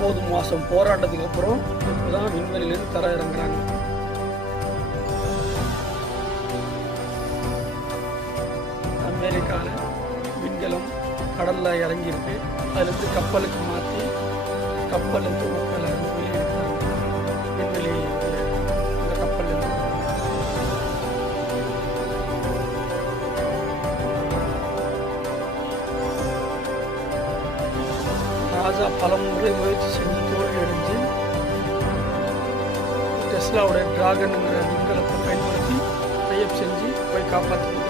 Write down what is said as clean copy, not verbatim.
9 மாதம் போராட்டத்துக்கு அப்புறம் இப்போ தான் விண்வெளியிலேருந்து தர இறங்குறாங்க. அமெரிக்காவில் விண்கலம் கடலில் இறங்கியிருக்கு. அதுலேருந்து கப்பலுக்கு மாற்றி கப்பல்லேருந்து மக்களை வெளியெடுக்கிறாங்க. விண்வெளி இந்த கப்பல்லேருந்து ராஜா பல முறை முயற்சி செஞ்சு தோல்வி அடைஞ்சு டெஸ்லாவுடைய டிராகனுங்கிற விண்கலத்தை பயன்படுத்தி டைப் செஞ்சு போய் காப்பாற்றிக்கிட்டு